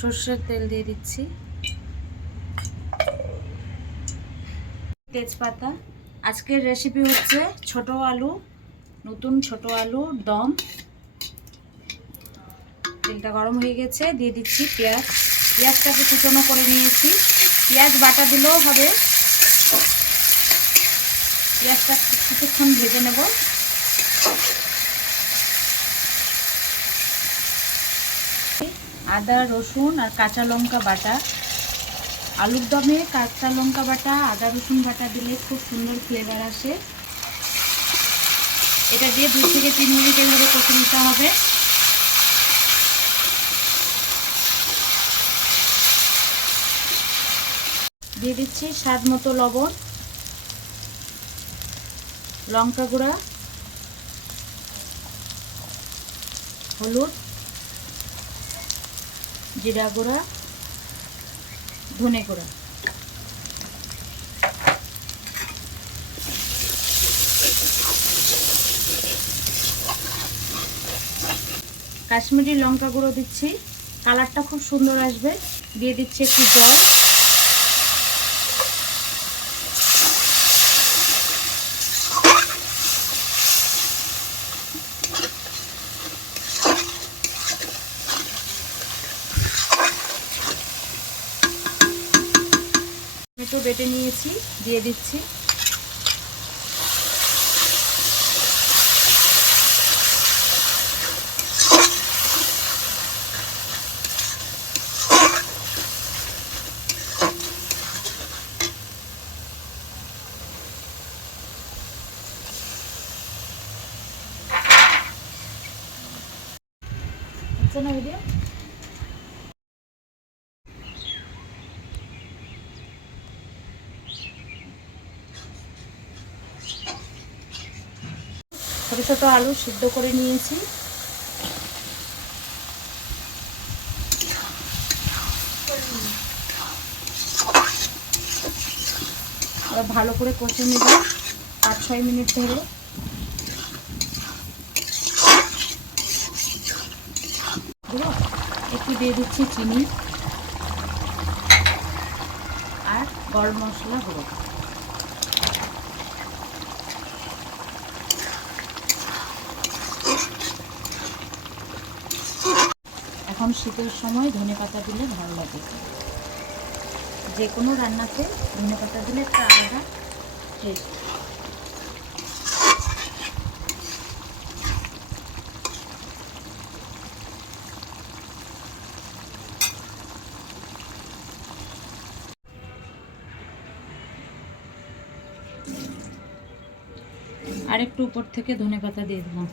সর্ষের তেল দিয়ে দিচ্ছি, তেজপাতা। আজকের রেসিপি হচ্ছে ছোট আলু, নতুন ছোট আলুর দম। তেলটা গরম হয়ে গেছে, দিয়ে দিচ্ছি পেঁয়াজ। পেঁয়াজটাকে কুচনো করে নিয়েছি, পেঁয়াজ বাটা দিলেও হবে। পেঁয়াজটা কিছুক্ষণ ভেজে নেব। আদা, রসুন আর কাঁচা লঙ্কা বাটা। আলুর দমে কাঁচা লঙ্কা বাটা, আদা রসুন বাটা দিলে খুব সুন্দর ফ্লেভার আসে। এটা দিয়ে 2 থেকে 3 মিনিট এভাবে কষে নিতে হবে। দিয়ে দিচ্ছি স্বাদ মতো লবণ, লঙ্কা গুঁড়া, হলুদ, জিরা গুঁড়া, ধনে গুঁড়া। কাশ্মীরি লঙ্কা গুঁড়ো দিচ্ছি, কালারটা খুব সুন্দর আসবে। দিয়ে দিচ্ছি একটু জল। টমেটো বেটে নিয়েছি, দিয়ে দিচ্ছি। হচ্ছে না ভিডিও? ছোট ছোট আলু সিদ্ধ করে নিয়েছি। আবার ভালো করে কষে নেব 5-6 মিনিট ধরে। একটু দিয়ে দিচ্ছি চিনি আর গরম মশলা গুঁড়ো। এখন শীতের সময় ধনেপাতা দিলে ভালো লাগে। যে কোনো রান্নাতে ধনেপাতা দিলে একটা আলাদা টেস্ট। আর একটু উপর থেকে ধনেপাতা দিয়ে দিলাম।